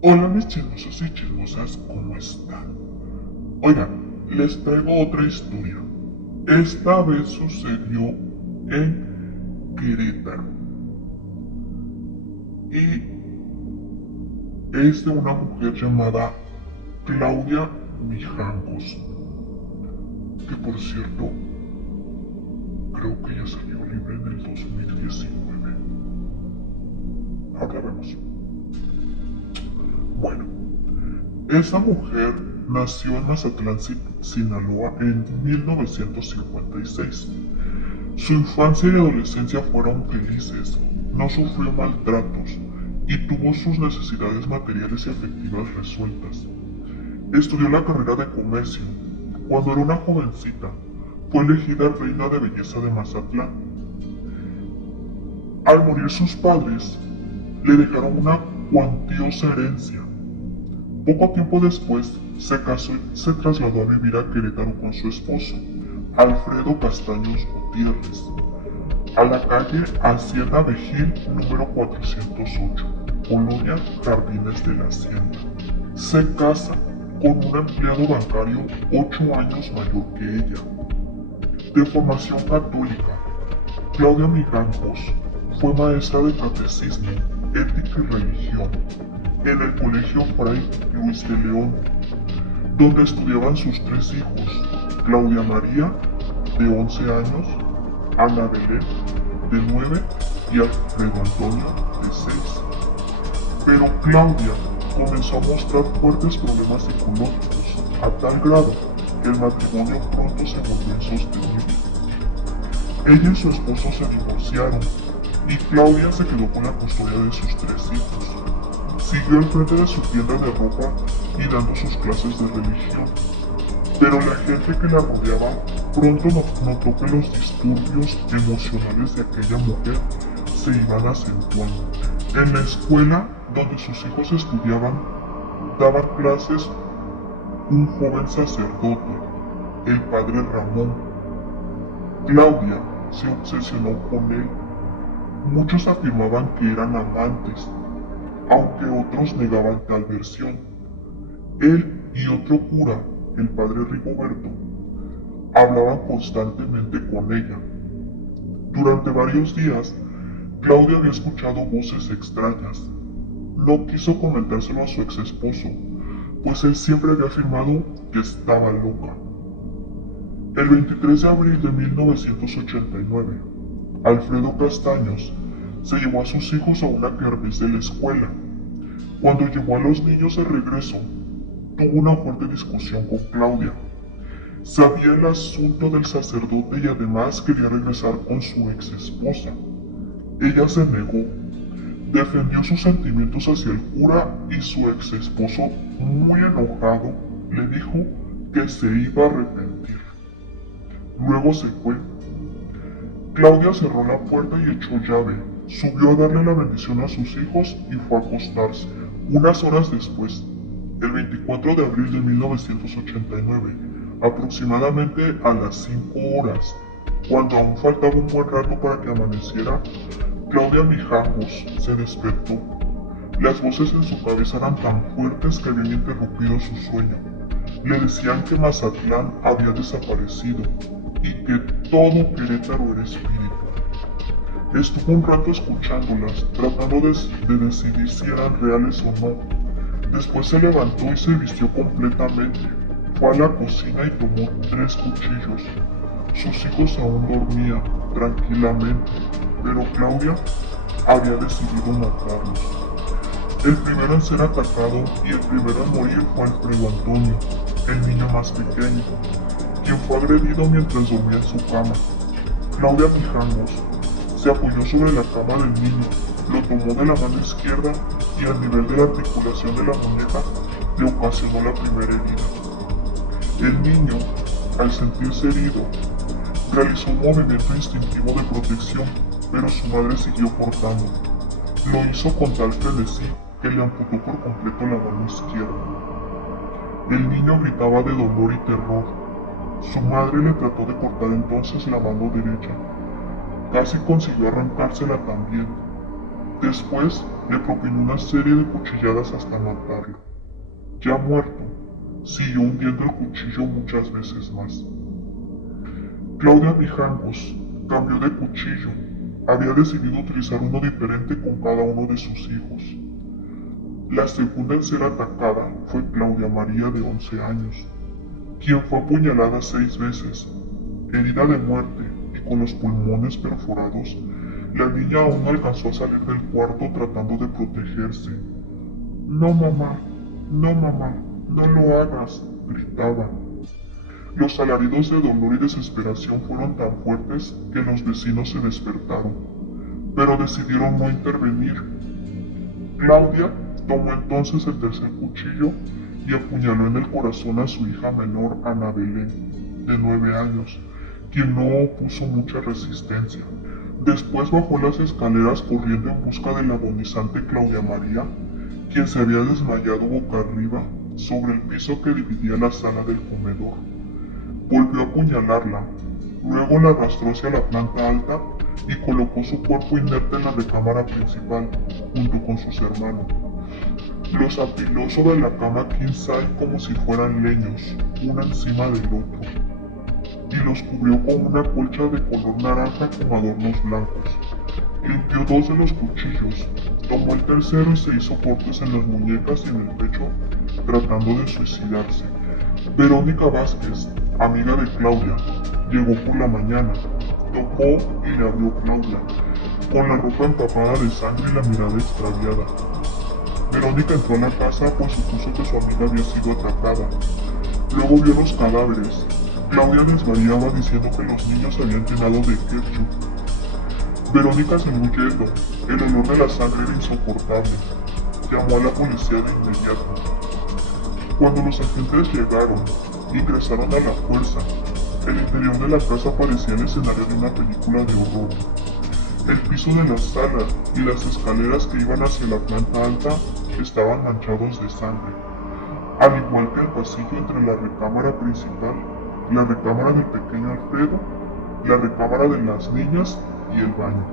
Hola mis chismosos y chismosas, ¿cómo están? Oigan, les traigo otra historia. Esta vez sucedió en Querétaro y es de una mujer llamada Claudia Mijangos, que por cierto, creo que ella salió libre en el 2019. Ahora vemos. Bueno, esa mujer nació en Mazatlán, Sinaloa en 1956. Su infancia y adolescencia fueron felices, no sufrió maltratos y tuvo sus necesidades materiales y afectivas resueltas. Estudió la carrera de comercio. Cuando era una jovencita, fue elegida reina de belleza de Mazatlán. Al morir sus padres, le dejaron una cuantiosa herencia. Poco tiempo después, se casó y se trasladó a vivir a Querétaro con su esposo, Alfredo Castaños Gutiérrez, a la calle Hacienda Vejil número 408, Colonia Jardines de la Hacienda. Se casa con un empleado bancario 8 años mayor que ella. De formación católica, Claudia Mijangos fue maestra de catecismo, ética y religión en el Colegio Fray Luis de León, donde estudiaban sus 3 hijos, Claudia María, de 11 años, Ana Belén, de 9 y Alfredo Antonio, de 6. Pero Claudia comenzó a mostrar fuertes problemas psicológicos, a tal grado que el matrimonio pronto se volvió insostenible. Ella y su esposo se divorciaron y Claudia se quedó con la custodia de sus 3 hijos. Siguió al frente de su tienda de ropa y dando sus clases de religión, pero la gente que la rodeaba pronto notó que los disturbios emocionales de aquella mujer se iban acentuando. En la escuela donde sus hijos estudiaban, daba clases un joven sacerdote, el padre Ramón. Claudia se obsesionó con él. Muchos afirmaban que eran amantes, aunque otros negaban tal versión. Él y otro cura, el padre Rigoberto, hablaban constantemente con ella. Durante varios días, Claudia había escuchado voces extrañas. No quiso comentárselo a su ex esposo, pues él siempre había afirmado que estaba loca. El 23 de abril de 1989, Alfredo Castaños se llevó a sus hijos a una kermés de la escuela. Cuando llevó a los niños de regreso, tuvo una fuerte discusión con Claudia. Sabía el asunto del sacerdote y además quería regresar con su ex esposa. Ella se negó, defendió sus sentimientos hacia el cura y su ex esposo, muy enojado, le dijo que se iba a arrepentir. Luego se fue. Claudia cerró la puerta y echó llave, subió a darle la bendición a sus hijos y fue a acostarse. Unas horas después, el 24 de abril de 1989, aproximadamente a las 5 horas, cuando aún faltaba un buen rato para que amaneciera, Claudia Mijangos se despertó. Las voces en su cabeza eran tan fuertes que habían interrumpido su sueño. Le decían que Mazatlán había desaparecido y que todo Querétaro era espíritu. Estuvo un rato escuchándolas, tratando de decidir si eran reales o no. Después se levantó y se vistió completamente. Fue a la cocina y tomó 3 cuchillos. Sus hijos aún dormían tranquilamente, pero Claudia había decidido matarlos. El primero en ser atacado y el primero en morir fue Alfredo Antonio, el niño más pequeño, quien fue agredido mientras dormía en su cama. Claudia Mijangos se apoyó sobre la cama del niño, lo tomó de la mano izquierda y al nivel de la articulación de la muñeca le ocasionó la primera herida. El niño, al sentirse herido, realizó un movimiento instintivo de protección, pero su madre siguió cortando. Lo hizo con tal frenesí que le amputó por completo la mano izquierda. El niño gritaba de dolor y terror. Su madre le trató de cortar entonces la mano derecha. Casi consiguió arrancársela también. Después le propinó una serie de cuchilladas hasta matarlo. Ya muerto, siguió hundiendo el cuchillo muchas veces más. Claudia Mijangos cambió de cuchillo. Había decidido utilizar uno diferente con cada uno de sus hijos. La segunda en ser atacada fue Claudia María, de 11 años, quien fue apuñalada 6 veces. Herida de muerte y con los pulmones perforados, la niña aún no alcanzó a salir del cuarto tratando de protegerse. No mamá, no mamá, no lo hagas, gritaba. Los alaridos de dolor y desesperación fueron tan fuertes que los vecinos se despertaron, pero decidieron no intervenir. Claudia tomó entonces el tercer cuchillo y apuñaló en el corazón a su hija menor, Ana Belén, de 9 años, quien no opuso mucha resistencia. Después bajó las escaleras corriendo en busca de la agonizante Claudia María, quien se había desmayado boca arriba sobre el piso que dividía la sala del comedor. Volvió a apuñalarla, luego la arrastró hacia la planta alta y colocó su cuerpo inerte en la recámara principal, junto con sus hermanos. Los apiló sobre la cama king size como si fueran leños, uno encima del otro, y los cubrió con una colcha de color naranja con adornos blancos. Limpió 2 de los cuchillos, tomó el tercero y se hizo cortes en las muñecas y en el pecho, tratando de suicidarse. Verónica Vázquez, amiga de Claudia, llegó por la mañana, tocó y le abrió Claudia, con la ropa empapada de sangre y la mirada extraviada. Verónica entró a la casa pues supuso que su amiga había sido atacada. Luego vio los cadáveres. Claudia desvariaba diciendo que los niños habían llenado de ketchup. Verónica salió huyendo. El olor de la sangre era insoportable. Llamó a la policía de inmediato. Cuando los agentes llegaron, ingresaron a la fuerza. El interior de la casa parecía el escenario de una película de horror. El piso de la sala y las escaleras que iban hacia la planta alta estaban manchados de sangre, al igual que el pasillo entre la recámara principal, la recámara del pequeño Alfredo, la recámara de las niñas y el baño.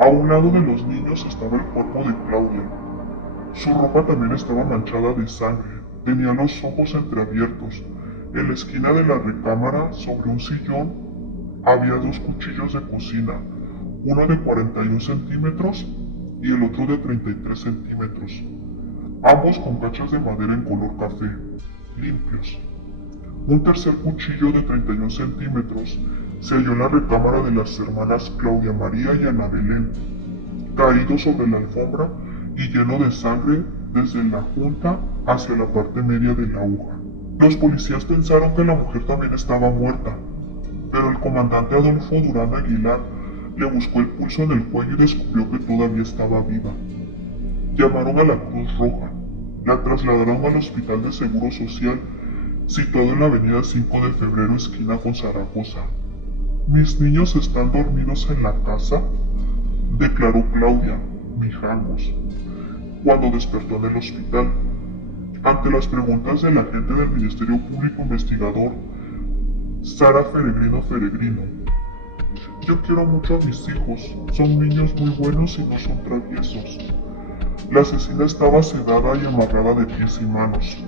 A un lado de los niños estaba el cuerpo de Claudia. Su ropa también estaba manchada de sangre, tenía los ojos entreabiertos. En la esquina de la recámara, sobre un sillón, había 2 cuchillos de cocina, uno de 41 centímetros y el otro de 33 centímetros, ambos con cachas de madera en color café, limpios. Un tercer cuchillo de 31 centímetros se halló en la recámara de las hermanas Claudia María y Ana Belén, caído sobre la alfombra y lleno de sangre desde la junta hacia la parte media de la aguja. Los policías pensaron que la mujer también estaba muerta, pero el comandante Adolfo Durán Aguilar le buscó el pulso en el cuello y descubrió que todavía estaba viva. Llamaron a la Cruz Roja, la trasladaron al Hospital de Seguro Social, situado en la avenida 5 de Febrero, esquina con Zaragoza. «Mis niños están dormidos en la casa», declaró Claudia Mijangos, cuando despertó en el hospital. Ante las preguntas del agente del Ministerio Público Investigador, Sara Feregrino, «Yo quiero mucho a mis hijos, son niños muy buenos y no son traviesos». La asesina estaba sedada y amarrada de pies y manos.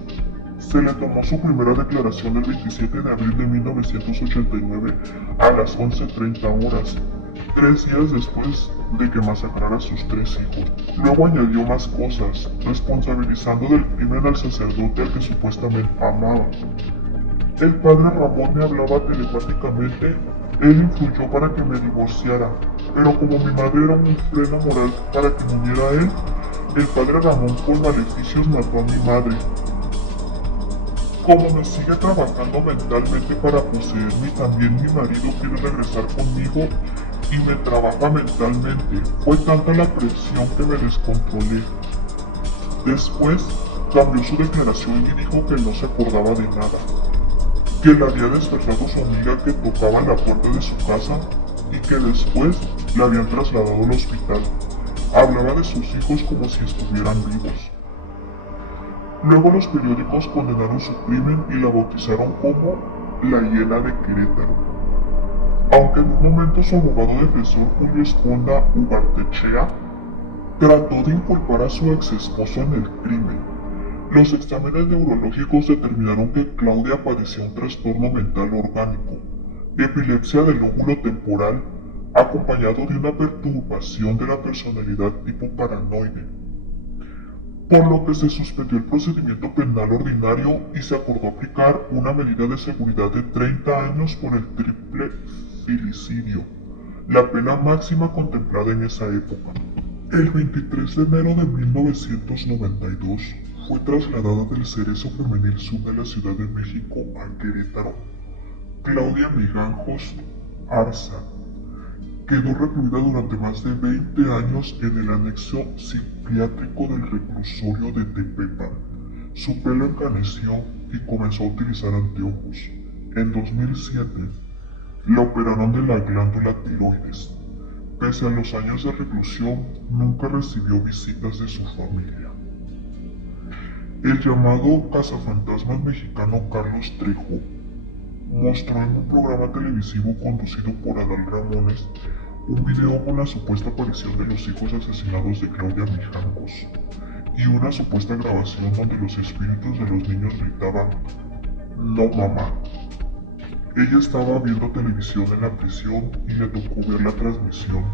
Se le tomó su primera declaración el 27 de abril de 1989 a las 11:30 horas, 3 días después de que masacrara a sus 3 hijos. Luego añadió más cosas, responsabilizando del crimen al sacerdote al que supuestamente amaba. «El padre Ramón me hablaba telepáticamente, él influyó para que me divorciara, pero como mi madre era un freno moral para que muriera él, el padre Ramón con maleficios mató a mi madre. Como me sigue trabajando mentalmente para poseerme y también mi marido quiere regresar conmigo y me trabaja mentalmente, fue tanta la presión que me descontrolé». Después cambió su declaración y dijo que no se acordaba de nada, que la había despertado su amiga que tocaba la puerta de su casa y que después la habían trasladado al hospital. Hablaba de sus hijos como si estuvieran vivos. Luego los periódicos condenaron su crimen y la bautizaron como la hiena de Querétaro. Aunque en un momento su abogado defensor Julio Esponda Ugartechea trató de inculpar a su ex esposo en el crimen. Los exámenes neurológicos determinaron que Claudia padecía un trastorno mental orgánico, epilepsia del lóbulo temporal, acompañado de una perturbación de la personalidad tipo paranoide, por lo que se suspendió el procedimiento penal ordinario y se acordó aplicar una medida de seguridad de 30 años por el triple filicidio, la pena máxima contemplada en esa época. El 23 de enero de 1992 fue trasladada del Cerezo Femenil Sur de la Ciudad de México a Querétaro. Claudia Mijangos Arza quedó recluida durante más de 20 años en el anexo psiquiátrico del reclusorio de Tepepan. Su pelo encaneció y comenzó a utilizar anteojos. En 2007, la operaron de la glándula tiroides. Pese a los años de reclusión, nunca recibió visitas de su familia. El llamado cazafantasmas mexicano Carlos Trejo mostró en un programa televisivo conducido por Adal Ramones un video con la supuesta aparición de los hijos asesinados de Claudia Mijangos y una supuesta grabación donde los espíritus de los niños gritaban "No mamá". Ella estaba viendo televisión en la prisión y le tocó ver la transmisión.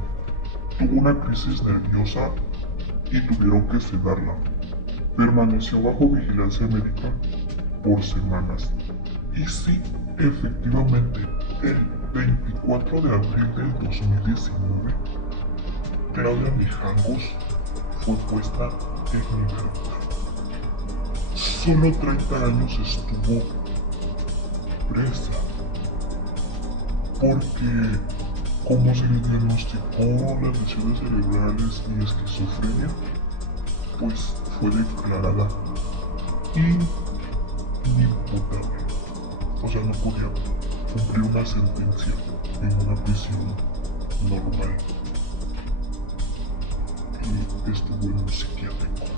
Tuvo una crisis nerviosa y tuvieron que sedarla. Permaneció bajo vigilancia médica por semanas. Y sí, efectivamente, el 24 de abril del 2019, Claudia Mijangos fue puesta en libertad. Solo 30 años estuvo presa, porque como se le diagnosticó las lesiones cerebrales y esquizofrenia, pues fue declarada inimputable. O sea, no podía cumplir una sentencia en una prisión normal. Y estuvo en un psiquiátrico.